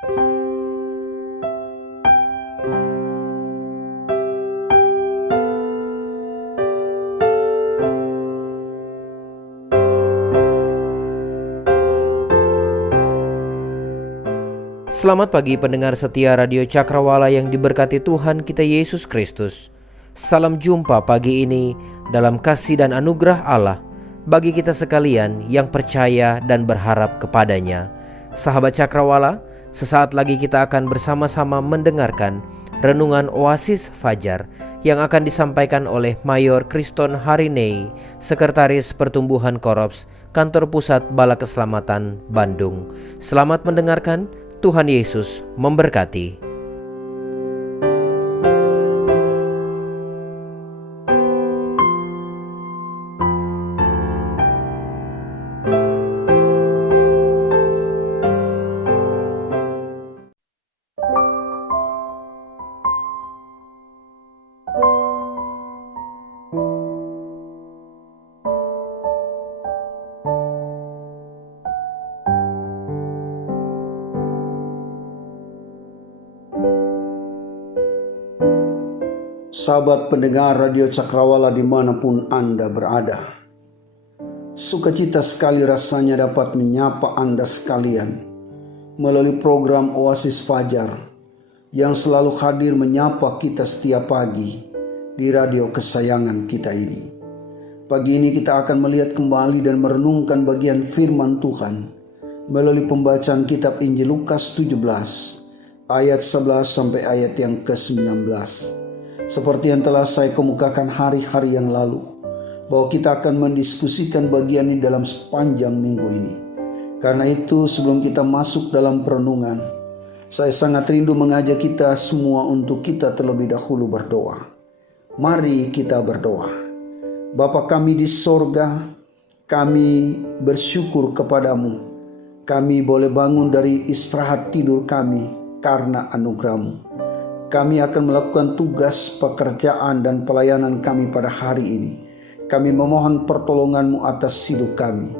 Selamat pagi pendengar setia Radio Cakrawala yang diberkati Tuhan kita Yesus Kristus. Salam jumpa pagi ini dalam kasih dan anugerah Allah bagi kita sekalian yang percaya dan berharap kepadanya. Sahabat Cakrawala, sesaat lagi kita akan bersama-sama mendengarkan renungan Oasis Fajar yang akan disampaikan oleh Mayor Kriston Harinei, Sekretaris Pertumbuhan Korops, Kantor Pusat Bala Keselamatan, Bandung. Selamat mendengarkan. Tuhan Yesus memberkati. Sahabat pendengar Radio Cakrawala dimanapun Anda berada, sukacita sekali rasanya dapat menyapa Anda sekalian melalui program Oasis Fajar yang selalu hadir menyapa kita setiap pagi di radio kesayangan kita ini. Pagi ini kita akan melihat kembali dan merenungkan bagian firman Tuhan melalui pembacaan kitab Injil Lukas 17 ayat 11 sampai ayat yang ke-19. Seperti yang telah saya kemukakan hari-hari yang lalu, bahwa kita akan mendiskusikan bagian ini dalam sepanjang minggu ini. Karena itu sebelum kita masuk dalam perenungan, saya sangat rindu mengajak kita semua untuk kita terlebih dahulu berdoa. Mari kita berdoa. Bapa kami di sorga, kami bersyukur kepadamu. Kami boleh bangun dari istirahat tidur kami karena anugerah-Mu. Kami akan melakukan tugas, pekerjaan, dan pelayanan kami pada hari ini. Kami memohon pertolongan-Mu atas hidup kami.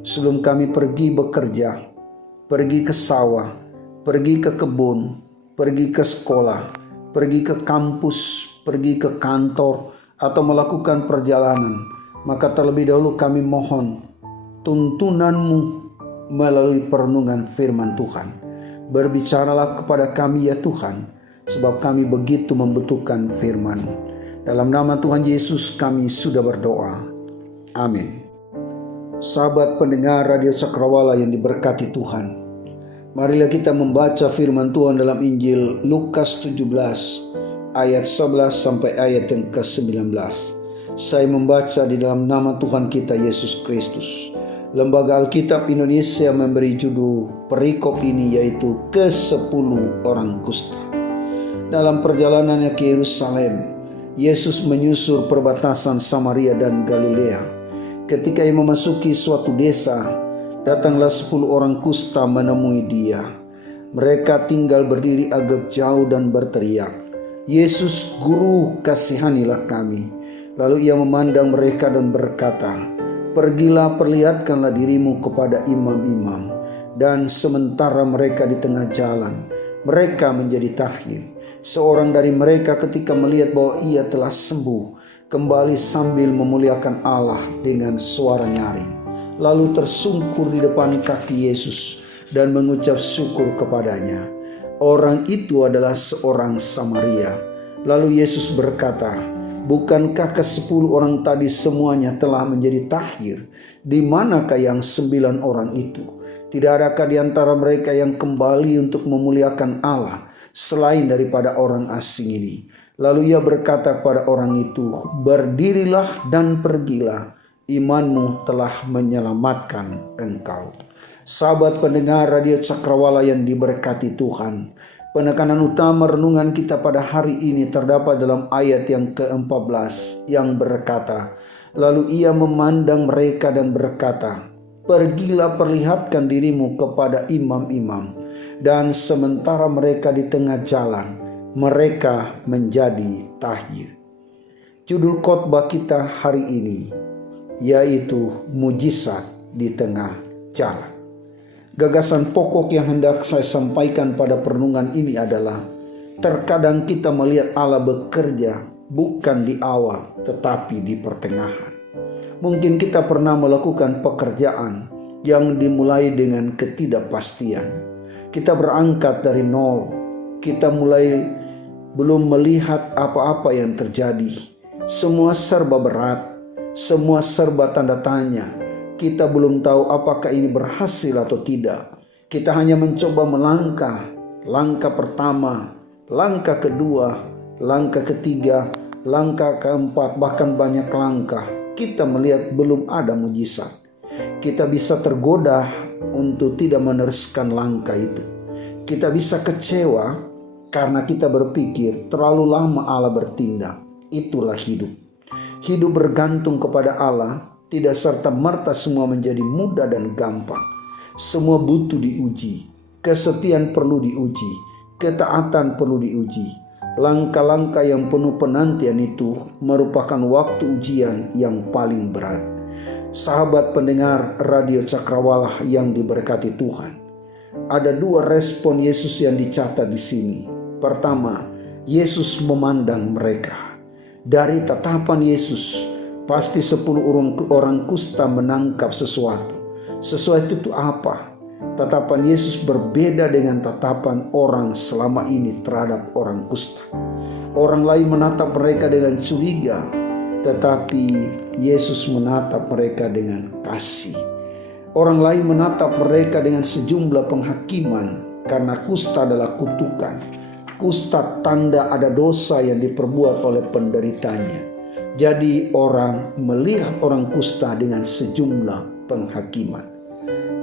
Sebelum kami pergi bekerja, pergi ke sawah, pergi ke kebun, pergi ke sekolah, pergi ke kampus, pergi ke kantor, atau melakukan perjalanan, maka terlebih dahulu kami mohon tuntunan-Mu melalui perenungan firman Tuhan. Berbicaralah kepada kami ya Tuhan, sebab kami begitu membutuhkan firman. Dalam nama Tuhan Yesus kami sudah berdoa. Amin. Sahabat pendengar Radio Cakrawala yang diberkati Tuhan, marilah kita membaca firman Tuhan dalam Injil Lukas 17 ayat 11 sampai ayat yang ke-19. Saya membaca di dalam nama Tuhan kita Yesus Kristus. Lembaga Alkitab Indonesia memberi judul perikop ini yaitu ke-10 orang kusta. Dalam perjalanannya ke Yerusalem, Yesus menyusur perbatasan Samaria dan Galilea. Ketika ia memasuki suatu desa, datanglah 10 orang kusta menemui dia. Mereka tinggal berdiri agak jauh dan berteriak, "Yesus, Guru, kasihanilah kami." Lalu ia memandang mereka dan berkata, "Pergilah, perlihatkanlah dirimu kepada imam-imam." Dan sementara mereka di tengah jalan, mereka menjadi tahyir. Seorang dari mereka ketika melihat bahwa ia telah sembuh, kembali sambil memuliakan Allah dengan suara nyaring. Lalu tersungkur di depan kaki Yesus dan mengucap syukur kepadanya. Orang itu adalah seorang Samaria. Lalu Yesus berkata, "Bukankah ke-10 orang tadi semuanya telah menjadi tahyir? Di manakah yang 9 orang itu? Tidak adakah di antara mereka yang kembali untuk memuliakan Allah selain daripada orang asing ini?" Lalu ia berkata kepada orang itu, "Berdirilah dan pergilah, imanmu telah menyelamatkan engkau." Sahabat pendengar Radio Cakrawala yang diberkati Tuhan, penekanan utama renungan kita pada hari ini terdapat dalam ayat yang ke-14 yang berkata, "Lalu ia memandang mereka dan berkata, Pergilah perlihatkan dirimu kepada imam-imam." Dan sementara mereka di tengah jalan, mereka menjadi tahyir. Judul khotbah kita hari ini yaitu mujizat di tengah jalan. Gagasan pokok yang hendak saya sampaikan pada perenungan ini adalah terkadang kita melihat Allah bekerja bukan di awal tetapi di pertengahan. Mungkin kita pernah melakukan pekerjaan yang dimulai dengan ketidakpastian. Kita berangkat dari nol. Kita mulai belum melihat apa-apa yang terjadi. Semua serba berat, semua serba tanda tanya. Kita belum tahu apakah ini berhasil atau tidak. Kita hanya mencoba melangkah. Langkah pertama, langkah kedua, langkah ketiga, langkah keempat, bahkan banyak langkah. Kita melihat belum ada mujizat. Kita bisa tergoda untuk tidak meneruskan langkah itu. Kita bisa kecewa karena kita berpikir terlalu lama Allah bertindak. Itulah hidup. Hidup bergantung kepada Allah tidak serta-merta semua menjadi mudah dan gampang. Semua butuh diuji. Kesetiaan perlu diuji. Ketaatan perlu diuji. Langkah-langkah yang penuh penantian itu merupakan waktu ujian yang paling berat. Sahabat pendengar Radio Cakrawala yang diberkati Tuhan, ada dua respon Yesus yang dicatat di sini. Pertama, Yesus memandang mereka. Dari tatapan Yesus, pasti 10 orang kusta menangkap sesuatu. Sesuatu itu apa? Tatapan Yesus berbeda dengan tatapan orang selama ini terhadap orang kusta. Orang lain menatap mereka dengan curiga, tetapi Yesus menatap mereka dengan kasih. Orang lain menatap mereka dengan sejumlah penghakiman karena kusta adalah kutukan. Kusta tanda ada dosa yang diperbuat oleh penderitanya. Jadi orang melihat orang kusta dengan sejumlah penghakiman.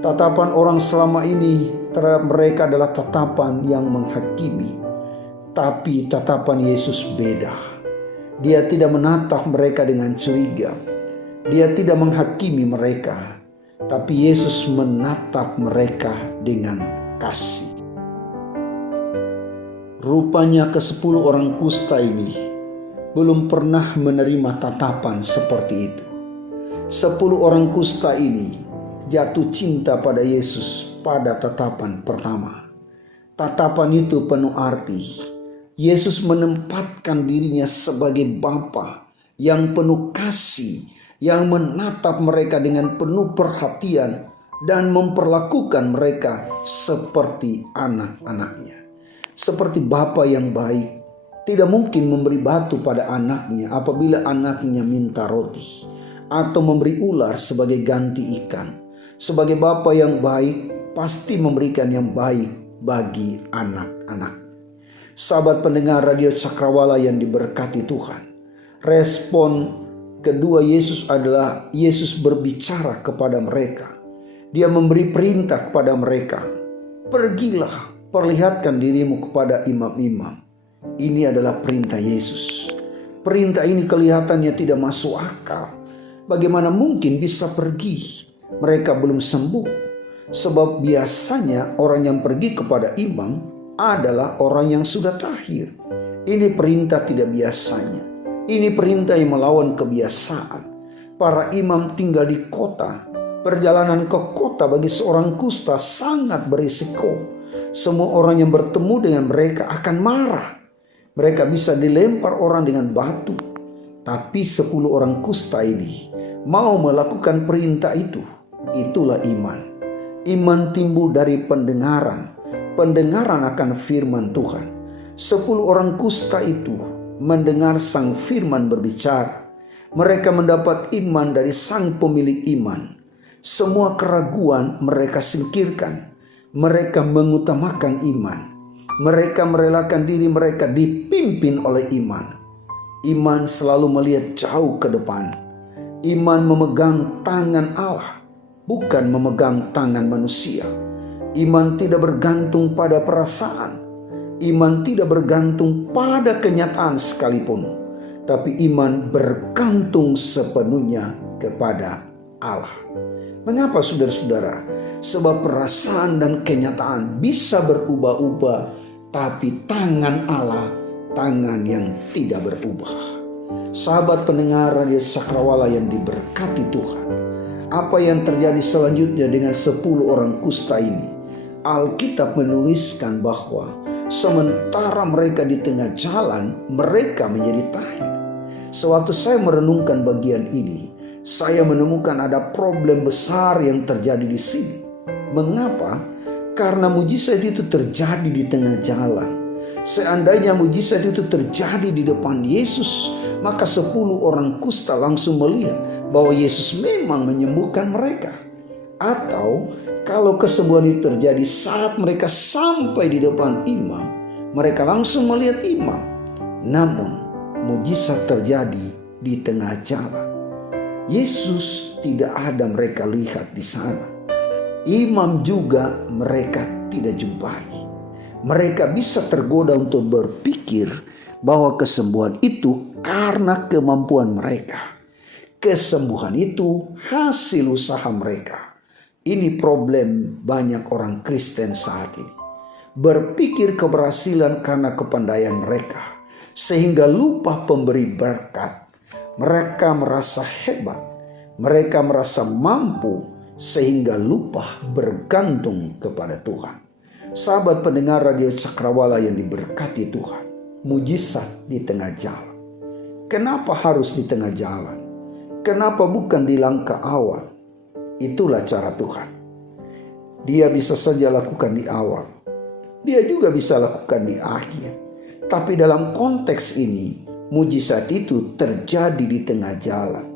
Tatapan orang selama ini terhadap mereka adalah tatapan yang menghakimi. Tapi tatapan Yesus beda. Dia tidak menatap mereka dengan curiga. Dia tidak menghakimi mereka. Tapi Yesus menatap mereka dengan kasih. Rupanya ke-10 orang kusta ini belum pernah menerima tatapan seperti itu. 10 orang kusta ini jatuh cinta pada Yesus pada tatapan pertama. Tatapan itu penuh arti. Yesus menempatkan dirinya sebagai Bapa yang penuh kasih, yang menatap mereka dengan penuh perhatian dan memperlakukan mereka seperti anak-anaknya. Seperti Bapa yang baik, tidak mungkin memberi batu pada anaknya apabila anaknya minta roti, atau memberi ular sebagai ganti ikan. Sebagai Bapa yang baik, pasti memberikan yang baik bagi anak-anak. Sahabat pendengar Radio Cakrawala yang diberkati Tuhan, respon kedua Yesus adalah Yesus berbicara kepada mereka. Dia memberi perintah kepada mereka, pergilah, perlihatkan dirimu kepada imam-imam. Ini adalah perintah Yesus. Perintah ini kelihatannya tidak masuk akal. Bagaimana mungkin bisa pergi? Mereka belum sembuh. Sebab biasanya orang yang pergi kepada imam adalah orang yang sudah tahir. Ini perintah tidak biasanya. Ini perintah yang melawan kebiasaan. Para imam tinggal di kota. Perjalanan ke kota bagi seorang kusta sangat berisiko. Semua orang yang bertemu dengan mereka akan marah. Mereka bisa dilempar orang dengan batu. Tapi 10 orang kusta ini mau melakukan perintah itu. Itulah iman. Iman timbul dari pendengaran. Pendengaran akan firman Tuhan. 10 orang kusta itu mendengar sang firman berbicara. Mereka mendapat iman dari sang pemilik iman. Semua keraguan mereka singkirkan. Mereka mengutamakan iman. Mereka merelakan diri mereka dipimpin oleh iman. Iman selalu melihat jauh ke depan. Iman memegang tangan Allah, bukan memegang tangan manusia. Iman tidak bergantung pada perasaan. Iman tidak bergantung pada kenyataan sekalipun. Tapi iman bergantung sepenuhnya kepada Allah. Mengapa saudara-saudara? Sebab perasaan dan kenyataan bisa berubah-ubah, tapi tangan Allah, tangan yang tidak berubah. Sahabat pendengar Radio Cakrawala yang diberkati Tuhan, Apa yang terjadi selanjutnya dengan 10 orang kusta ini? Alkitab menuliskan bahwa sementara mereka di tengah jalan, mereka menjadi tahir. Sewaktu saya merenungkan bagian ini, saya menemukan ada problem besar yang terjadi di sini. Mengapa? Karena mujizat itu terjadi di tengah jalan. Seandainya mujizat itu terjadi di depan Yesus, maka 10 orang kusta langsung melihat bahwa Yesus memang menyembuhkan mereka. Atau kalau kesembuhan itu terjadi saat mereka sampai di depan imam, mereka langsung melihat imam. Namun mujizat terjadi di tengah jalan. Yesus tidak ada mereka lihat di sana. Imam juga mereka tidak jumpai. Mereka bisa tergoda untuk berpikir bahwa kesembuhan itu karena kemampuan mereka. Kesembuhan itu hasil usaha mereka. Ini problem banyak orang Kristen saat ini. Berpikir keberhasilan karena kepandaian mereka, sehingga lupa pemberi berkat. Mereka merasa hebat, mereka merasa mampu, sehingga lupa bergantung kepada Tuhan. Sahabat pendengar Radio Cakrawala yang diberkati Tuhan, mujizat di tengah jalan. Kenapa harus di tengah jalan? Kenapa bukan di langkah awal? Itulah cara Tuhan. Dia bisa saja lakukan di awal. Dia juga bisa lakukan di akhir. Tapi dalam konteks ini, mujizat itu terjadi di tengah jalan.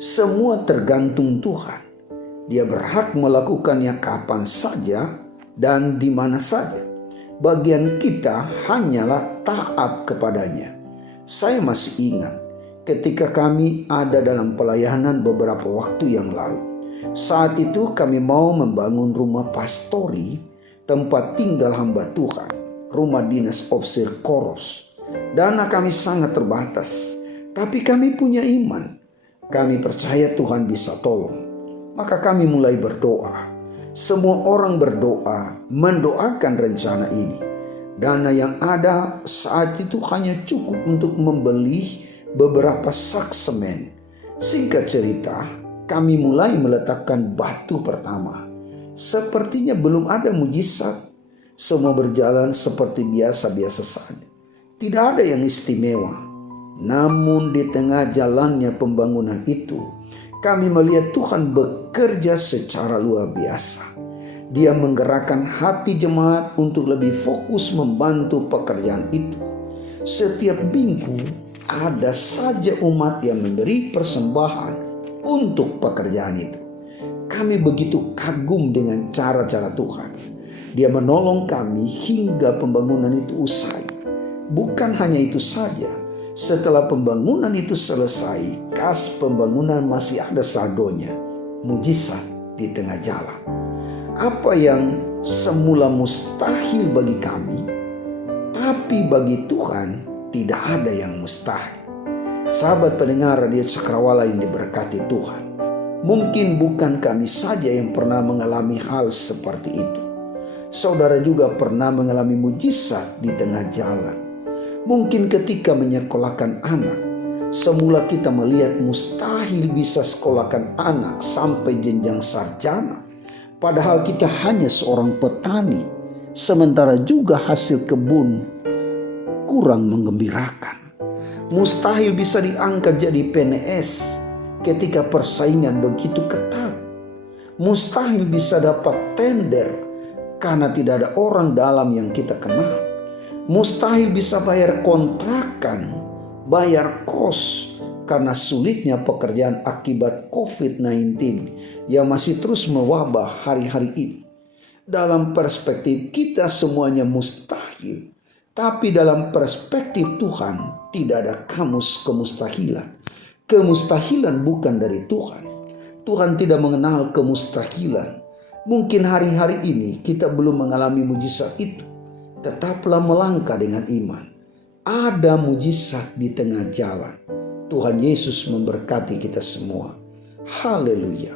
Semua tergantung Tuhan. Dia berhak melakukannya kapan saja dan di mana saja. Bagian kita hanyalah taat kepadanya. Saya masih ingat ketika kami ada dalam pelayanan beberapa waktu yang lalu. Saat itu kami mau membangun rumah pastori, tempat tinggal hamba Tuhan, rumah dinas Ofsir Koros. Dana kami sangat terbatas, tapi kami punya iman. Kami percaya Tuhan bisa tolong. Maka kami mulai berdoa. Semua orang berdoa, mendoakan rencana ini. Dana yang ada saat itu hanya cukup untuk membeli beberapa sak semen. Singkat cerita, kami mulai meletakkan batu pertama. Sepertinya belum ada mujizat. Semua berjalan seperti biasa-biasa saja. Tidak ada yang istimewa. Namun di tengah jalannya pembangunan itu, kami melihat Tuhan bekerja secara luar biasa. Dia menggerakkan hati jemaat untuk lebih fokus membantu pekerjaan itu. Setiap minggu ada saja umat yang memberi persembahan untuk pekerjaan itu. Kami begitu kagum dengan cara-cara Tuhan. Dia menolong kami hingga pembangunan itu usai. Bukan hanya itu saja. Setelah pembangunan itu selesai, kas pembangunan masih ada saldonya. Mujizat di tengah jalan. Apa yang semula mustahil bagi kami, tapi bagi Tuhan tidak ada yang mustahil. Sahabat pendengar Radio Cakrawala yang diberkati Tuhan, mungkin bukan kami saja yang pernah mengalami hal seperti itu. Saudara juga pernah mengalami mujizat di tengah jalan. Mungkin ketika menyekolahkan anak, semula kita melihat mustahil bisa sekolahkan anak sampai jenjang sarjana. Padahal kita hanya seorang petani, sementara juga hasil kebun kurang menggembirakan. Mustahil bisa diangkat jadi PNS ketika persaingan begitu ketat. Mustahil bisa dapat tender karena tidak ada orang dalam yang kita kenal. Mustahil bisa bayar kontrakan, bayar kos karena sulitnya pekerjaan akibat COVID-19 yang masih terus mewabah hari-hari ini. Dalam perspektif kita semuanya mustahil, tapi dalam perspektif Tuhan tidak ada kamus kemustahilan. Kemustahilan bukan dari Tuhan. Tuhan tidak mengenal kemustahilan. Mungkin hari-hari ini kita belum mengalami mujizat itu. Tetaplah melangkah dengan iman. Ada mujizat di tengah jalan. Tuhan Yesus memberkati kita semua. Haleluya.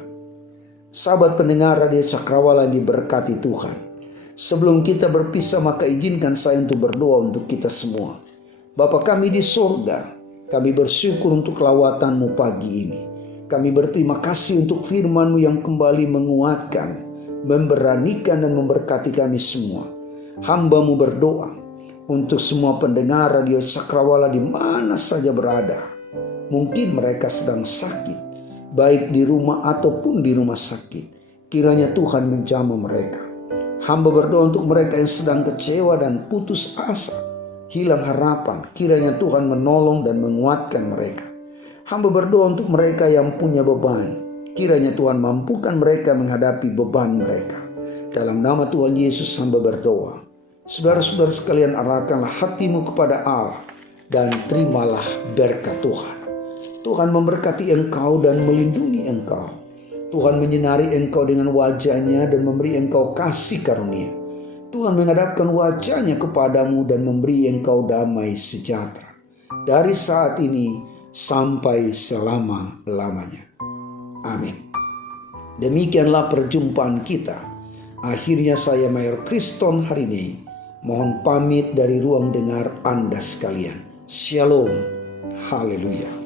Sahabat pendengar Radio Cakrawala diberkati Tuhan. Sebelum kita berpisah, maka izinkan saya untuk berdoa untuk kita semua. Bapa kami di surga, kami bersyukur untuk lawatan-Mu pagi ini. Kami berterima kasih untuk firman-Mu yang kembali menguatkan, memberanikan dan memberkati kami semua. Hamba-Mu berdoa untuk semua pendengar Radio Cakrawala di mana saja berada. Mungkin mereka sedang sakit, baik di rumah ataupun di rumah sakit. Kiranya Tuhan menjamah mereka. Hamba berdoa untuk mereka yang sedang kecewa dan putus asa, hilang harapan. Kiranya Tuhan menolong dan menguatkan mereka. Hamba berdoa untuk mereka yang punya beban. Kiranya Tuhan mampukan mereka menghadapi beban mereka. Dalam nama Tuhan Yesus hamba berdoa. Saudara-saudara sekalian, arahkanlah hatimu kepada Allah dan terimalah berkat Tuhan. Tuhan memberkati engkau dan melindungi engkau. Tuhan menyinari engkau dengan wajah-Nya dan memberi engkau kasih karunia. Tuhan menghadapkan wajah-Nya kepadamu dan memberi engkau damai sejahtera. Dari saat ini sampai selama-lamanya. Amin. Demikianlah perjumpaan kita. Akhirnya saya Mayor Kriston hari ini mohon pamit dari ruang dengar Anda sekalian. Shalom. Haleluya.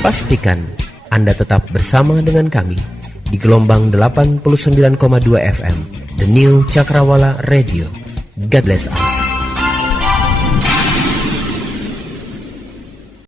Pastikan Anda tetap bersama dengan kami di gelombang 89,2 FM, The New Cakrawala Radio. God bless us.